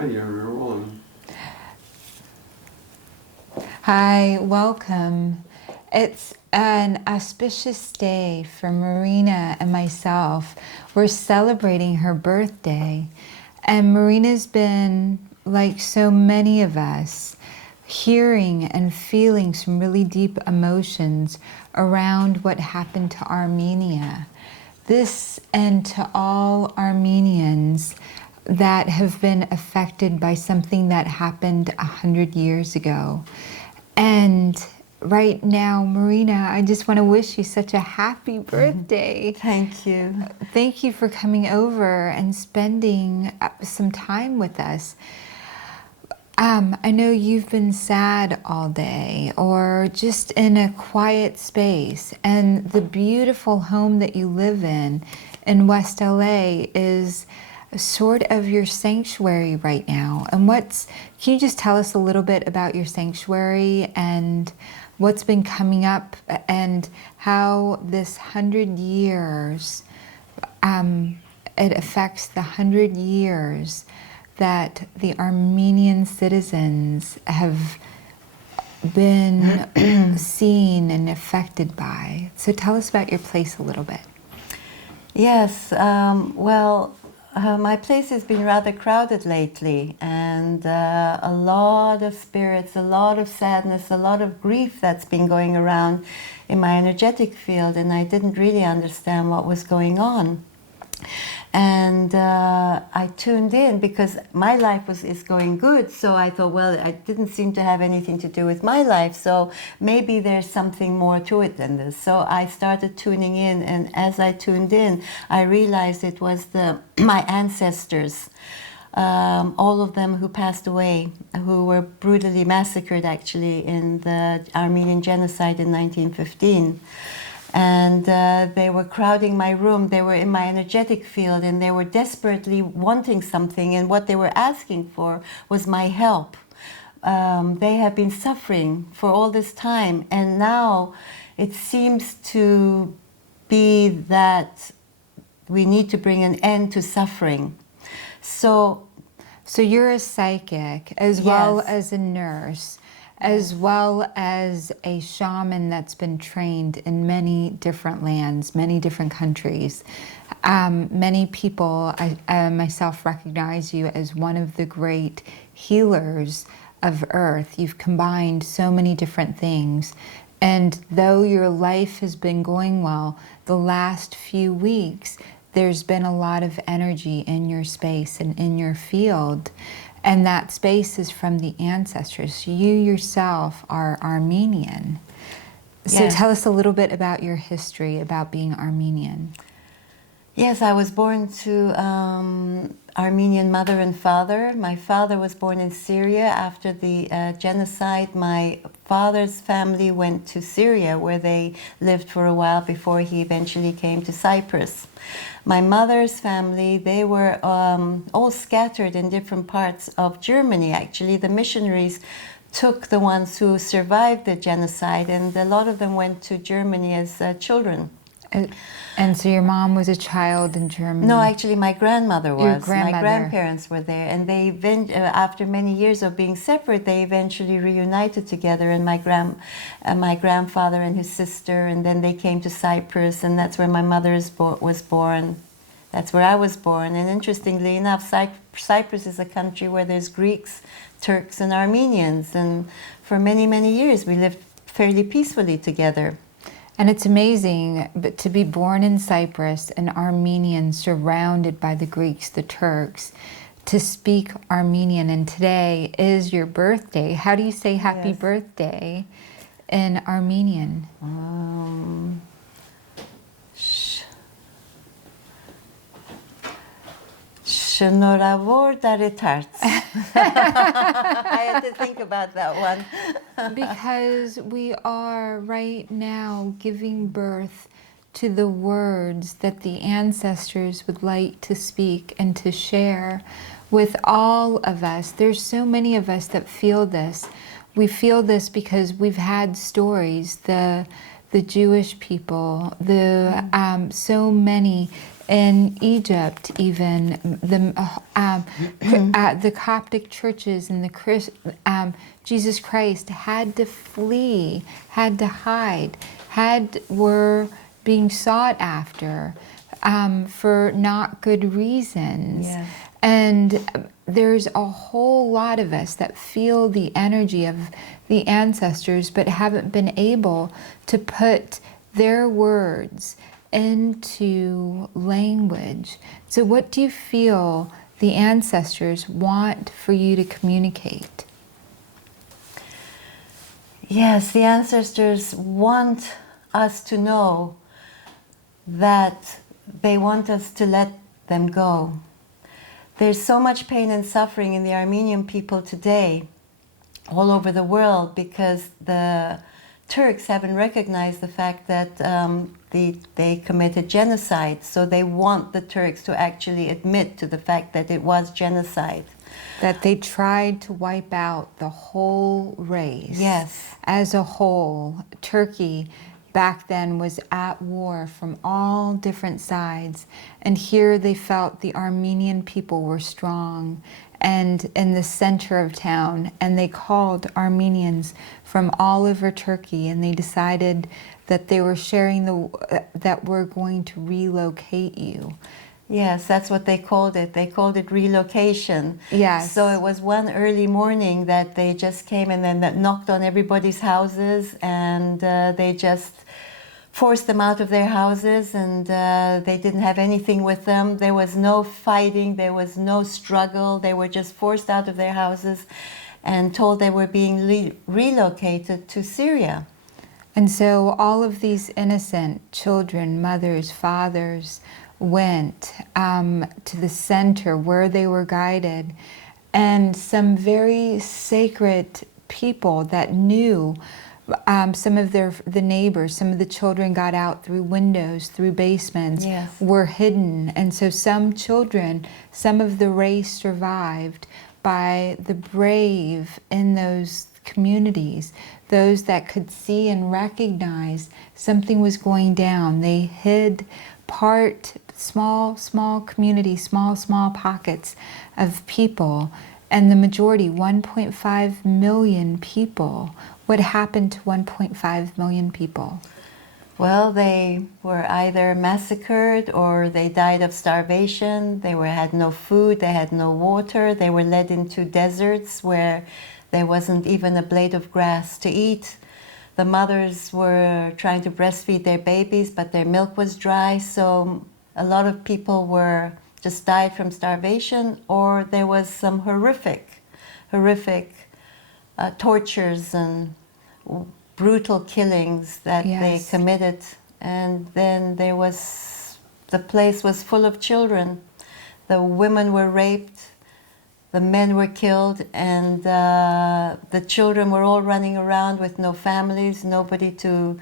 Alrighty, we're rolling. Hi, welcome. It's an auspicious day for Marina and myself. We're celebrating her birthday, and Marina's been, like so many of us, hearing and feeling some really deep emotions around what happened to Armenia. This, and to all Armenians that have been affected by something that happened 100 years ago. And right now, Marina, I just want to wish you such a happy birthday. Thank you. Thank you for coming over and spending some time with us. I know you've been sad all day or just in a quiet space, and the beautiful home that you live in West LA is sort of your sanctuary right now. And can you just tell us a little bit about your sanctuary and what's been coming up and how this 100 years, it affects the 100 years that the Armenian citizens have been seen and affected by. So tell us about your place a little bit. Yes, my place has been rather crowded lately, and a lot of spirits, a lot of sadness, a lot of grief that's been going around in my energetic field, and I didn't really understand what was going on. And I tuned in because my life is going good, so I thought, well, it didn't seem to have anything to do with my life, so maybe there's something more to it than this. So I started tuning in, and as I tuned in, I realized it was my ancestors, all of them who passed away, who were brutally massacred actually in the Armenian Genocide in 1915. And they were crowding my room, they were in my energetic field, and they were desperately wanting something, and what they were asking for was my help. They have been suffering for all this time, and now it seems to be that we need to bring an end to suffering. So you're a psychic as well as a nurse, as well as a shaman that's been trained in many different lands, many different countries. Many people, I myself, recognize you as one of the great healers of Earth. You've combined so many different things. And though your life has been going well, the last few weeks, there's been a lot of energy in your space and in your field. And that space is from the ancestors. You yourself are Armenian. So Yes. tell us a little bit about your history, about being Armenian. yes, I was born to Armenian mother and father. My father was born in Syria after the genocide. My father's family went to Syria, where they lived for a while before he eventually came to Cyprus. My mother's family, they were all scattered in different parts of Germany, actually. The missionaries took the ones who survived the genocide, and a lot of them went to Germany as children. And so your mom was a child in Germany? No, actually my grandmother was. Your grandmother. My grandparents were there, and they after many years of being separate, they eventually reunited together, and my grandfather and his sister, and then they came to Cyprus, and that's where my mother was born. That's where I was born. And interestingly enough, Cyprus is a country where there's Greeks, Turks, and Armenians, and for many, many years we lived fairly peacefully together. And it's amazing, but to be born in Cyprus, an Armenian surrounded by the Greeks, the Turks, to speak Armenian, and today is your birthday. How do you say happy birthday in Armenian? Շնորհավոր դարեթարց. I had to think about that one. Because we are right now giving birth to the words that the ancestors would like to speak and to share with all of us. There's so many of us that feel this. We feel this because we've had stories, the Jewish people, so many in Egypt, even the Coptic churches and Jesus Christ had to flee, had to hide, were being sought after for not good reasons. Yes. And there's a whole lot of us that feel the energy of the ancestors, but haven't been able to put their words into language. So what do you feel the ancestors want for you to communicate? Yes, the ancestors want us to know that they want us to let them go. There's so much pain and suffering in the Armenian people today, all over the world, because the Turks haven't recognized the fact that they committed genocide. So they want the Turks to actually admit to the fact that it was genocide. That they tried to wipe out the whole race. Yes. As a whole. Turkey back then was at war from all different sides. And here they felt the Armenian people were strong and in the center of town. And they called Armenians from all over Turkey, and they decided that they were sharing that we're going to relocate you. Yes, that's what they called it. They called it relocation. Yes. So it was one early morning that they just came and then that knocked on everybody's houses, and they just forced them out of their houses, and they didn't have anything with them. There was no fighting, there was no struggle. They were just forced out of their houses and told they were being relocated to Syria. And so all of these innocent children, mothers, fathers, went to the center where they were guided, and some very sacred people that knew some of the neighbors, some of the children got out through windows, through basements, Yes. were hidden. And so some children, some of the race survived by the brave in those communities, those that could see and recognize something was going down. They hid small communities, small pockets of people, and the majority, 1.5 million people. What happened to 1.5 million people? Well, they were either massacred or they died of starvation. They had no food, they had no water. They were led into deserts where there wasn't even a blade of grass to eat. The mothers were trying to breastfeed their babies, but their milk was dry. So a lot of people just died from starvation, or there was some horrific tortures and brutal killings that they committed. And then the place was full of children. The women were raped, the men were killed, and the children were all running around with no families, nobody to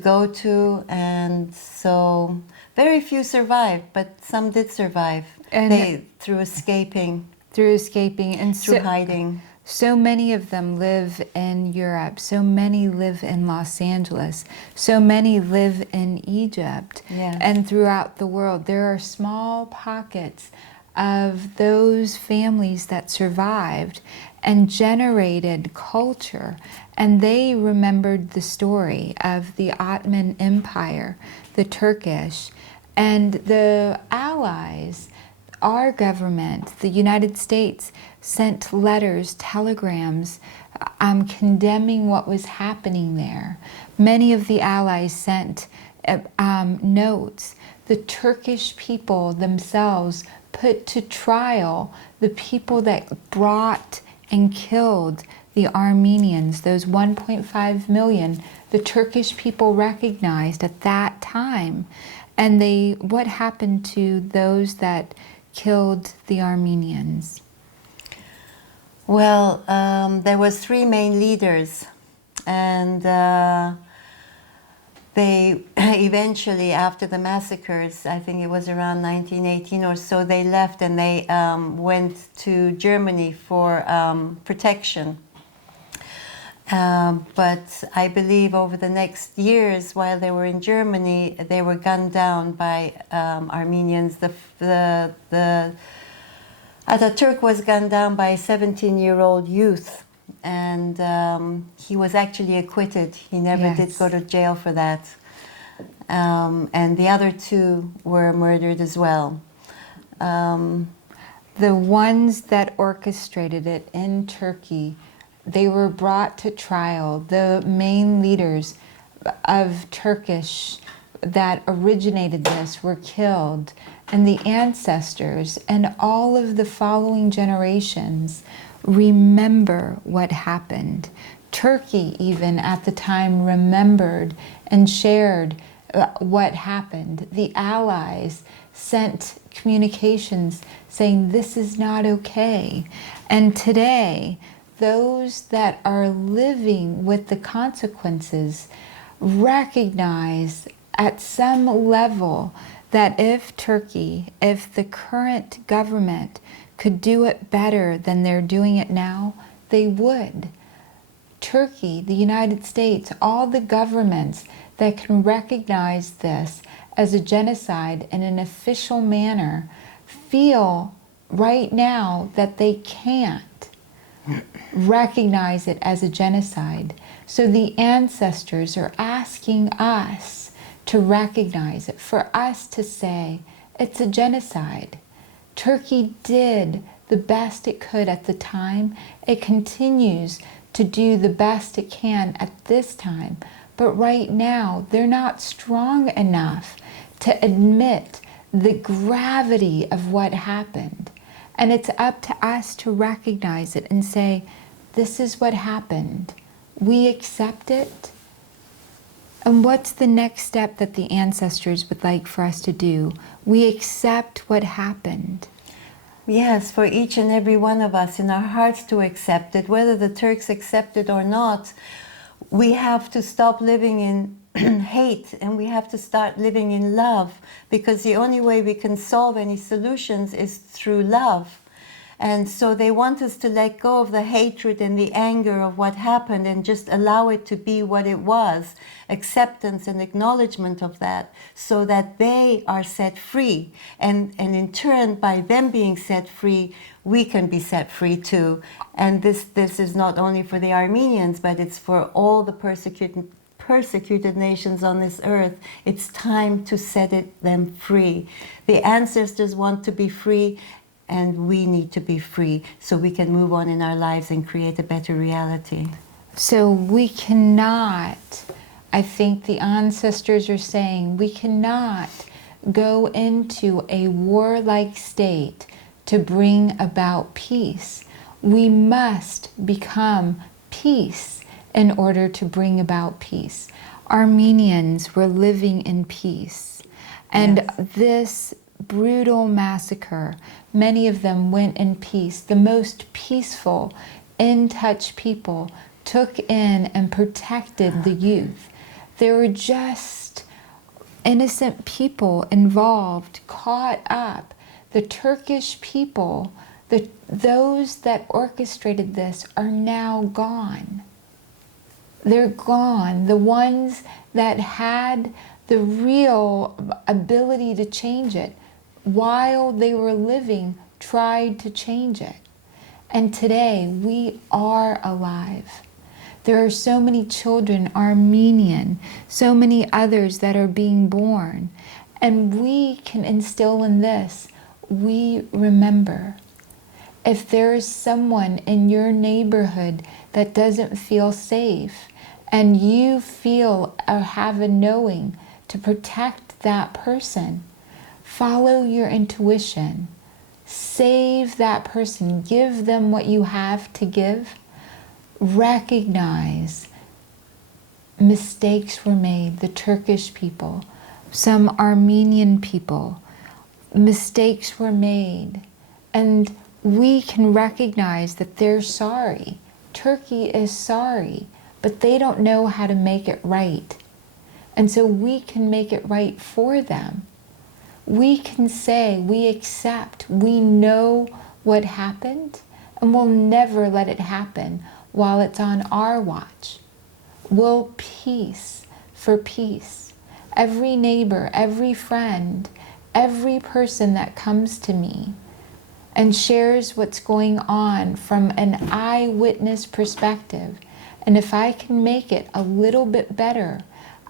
go to. And so very few survived, but some did survive. And through escaping and through hiding. So many of them live in Europe, so many live in Los Angeles, so many live in Egypt, and throughout the world. There are small pockets of those families that survived and generated culture, and they remembered the story of the Ottoman Empire, the Turkish, and the Allies. Our government, the United States, sent letters, telegrams, condemning what was happening there. Many of the Allies sent notes. The Turkish people themselves put to trial the people that brought and killed the Armenians, those 1.5 million. The Turkish people recognized at that time. And what happened to those that killed the Armenians? Well, there was 3 main leaders, and they eventually, after the massacres, I think it was around 1918 or so, they left and they went to Germany for protection. But I believe over the next years, while they were in Germany, they were gunned down by Armenians. Ataturk was gunned down by a 17-year-old youth, and he was actually acquitted. He never did go to jail for that. And the other two were murdered as well. The ones that orchestrated it in Turkey, they were brought to trial. The main leaders of Turkish that originated this were killed, and the ancestors and all of the following generations remember what happened. Turkey, even at the time, remembered and shared what happened. The Allies sent communications saying this is not okay. And today, those that are living with the consequences recognize at some level that if Turkey, if the current government could do it better than they're doing it now, they would. Turkey, the United States, all the governments that can recognize this as a genocide in an official manner feel right now that they can't recognize it as a genocide. So the ancestors are asking us to recognize it, for us to say it's a genocide. Turkey did the best it could at the time. It continues to do the best it can at this time. But right now, they're not strong enough to admit the gravity of what happened. And it's up to us to recognize it and say, this is what happened. We accept it. And what's the next step that the ancestors would like for us to do? We accept what happened. Yes, for each and every one of us in our hearts to accept it, whether the Turks accept it or not. We have to stop living in hate, and we have to start living in love, because the only way we can solve any solutions is through love. And so they want us to let go of the hatred and the anger of what happened and just allow it to be what it was, acceptance and acknowledgement of that, so that they are set free. And in turn, by them being set free, we can be set free too. And this is not only for the Armenians, but it's for all the persecuted nations on this earth. It's time to set them free. The ancestors want to be free, and we need to be free so we can move on in our lives and create a better reality. So we cannot, I think the ancestors are saying, we cannot go into a warlike state to bring about peace. We must become peace in order to bring about peace. Armenians were living in peace. And this brutal massacre, many of them went in peace. The most peaceful, in-touch people took in and protected the youth. There were just innocent people involved, caught up. The Turkish people, those that orchestrated this are now gone. They're gone. The ones that had the real ability to change it while they were living tried to change it. And today we are alive. There are so many children, Armenian, so many others that are being born. And we can instill in this, we remember. If there is someone in your neighborhood that doesn't feel safe, and you feel or have a knowing to protect that person, follow your intuition. Save that person. Give them what you have to give. Recognize mistakes were made. The Turkish people, some Armenian people, mistakes were made. And we can recognize that they're sorry. Turkey is sorry, but they don't know how to make it right. And so we can make it right for them. We can say, we accept, we know what happened, and we'll never let it happen. while it's on our watch. Will peace for peace. Every neighbor, every friend, every person that comes to me and shares what's going on from an eyewitness perspective. And if I can make it a little bit better,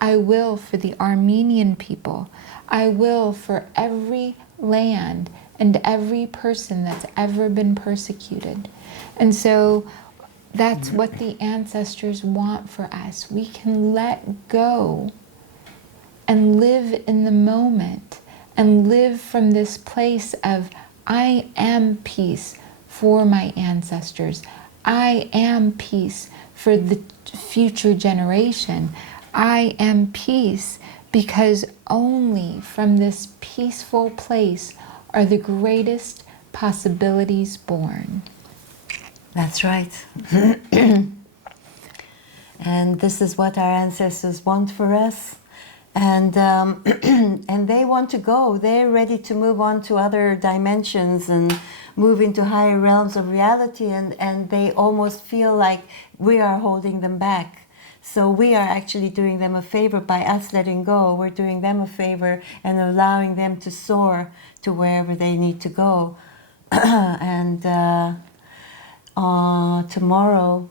I will for the Armenian people. I will for every land and every person that's ever been persecuted. And so that's what the ancestors want for us. We can let go and live in the moment and live from this place of, I am peace for my ancestors. I am peace for the future generation. I am peace because only from this peaceful place are the greatest possibilities born. That's right. And this is what our ancestors want for us. And and they want to go. They're ready to move on to other dimensions and move into higher realms of reality. And they almost feel like we are holding them back. So we are actually doing them a favor by us letting go. We're doing them a favor and allowing them to soar to wherever they need to go. And tomorrow,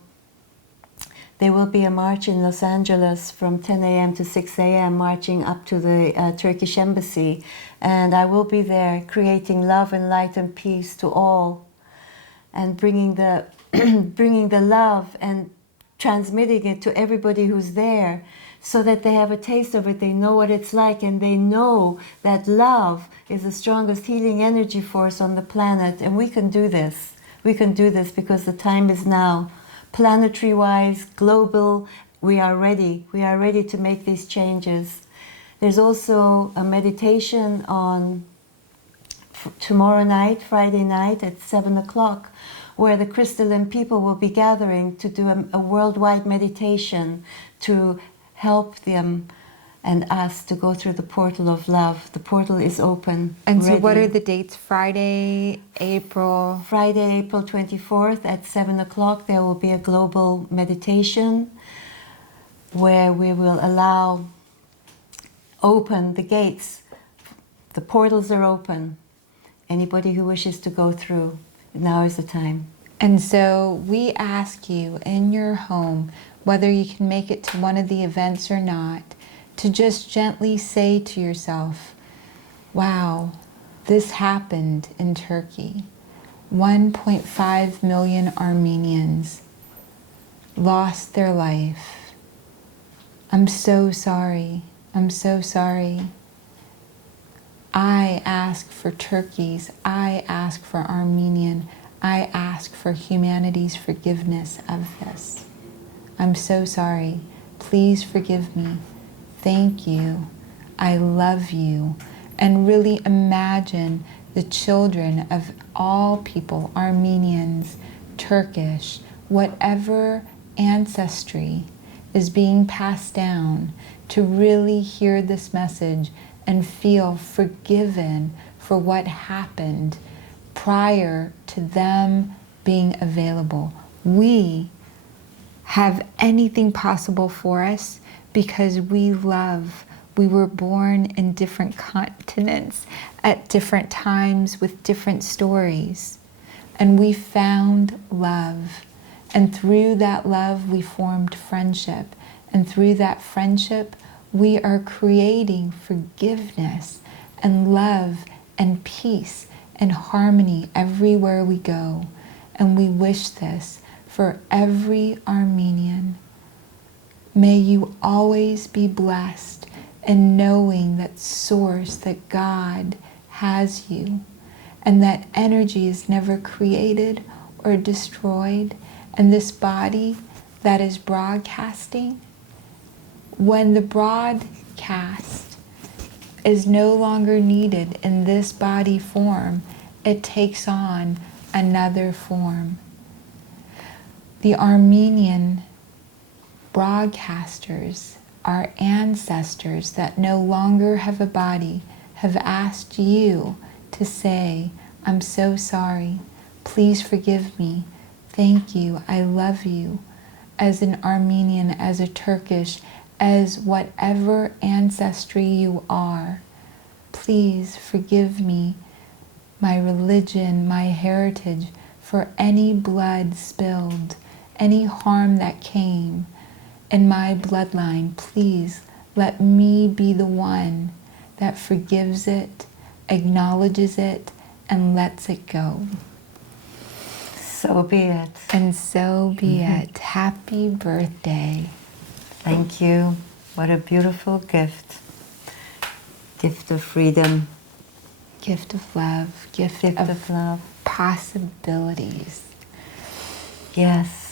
there will be a march in Los Angeles from 10 a.m. to 6 a.m. marching up to the Turkish embassy. And I will be there creating love and light and peace to all and bringing the, bringing the love and transmitting it to everybody who's there so that they have a taste of it, they know what it's like, and they know that love is the strongest healing energy force on the planet. And we can do this. We can do this because the time is now. Planetary-wise, global, we are ready. We are ready to make these changes. There's also a meditation on tomorrow night, Friday night at 7 o'clock, where the crystalline people will be gathering to do a worldwide meditation to help them and us to go through the portal of love. The portal is open. And so ready. what are the dates? Friday, April 24th at 7 o'clock, there will be a global meditation where we will open the gates. The portals are open. Anybody who wishes to go through, now is the time. And so we ask you in your home, whether you can make it to one of the events or not, to just gently say to yourself, wow, this happened in Turkey. 1.5 million Armenians lost their life. I'm so sorry. I'm so sorry. I ask for Turkey's, I ask for Armenian, I ask for humanity's forgiveness of this. I'm so sorry. Please forgive me. Thank you. I love you. And really imagine the children of all people, Armenians, Turkish, whatever ancestry is being passed down, to really hear this message and feel forgiven for what happened prior to them being available. We have anything possible for us because we love. We were born in different continents at different times with different stories. And we found love. And through that love, we formed friendship. And through that friendship, we are creating forgiveness and love and peace and harmony everywhere we go. And we wish this for every Armenian. May you always be blessed in knowing that source, that God has you, and that energy is never created or destroyed. And this body that is broadcasting, when the broadcast is no longer needed in this body form, it takes on another form. The Armenian broadcasters, our ancestors that no longer have a body, have asked you to say, I'm so sorry, please forgive me, thank you, I love you, as an Armenian, as a Turkish, as whatever ancestry you are. Please forgive me, my religion, my heritage, for any blood spilled, any harm that came in my bloodline. Please let me be the one that forgives it, acknowledges it, and lets it go. So be it. And so be it. Happy birthday. Thank you. What a beautiful gift. Gift of freedom. Gift of love. Gift Gift of of love. possibilities. Yes.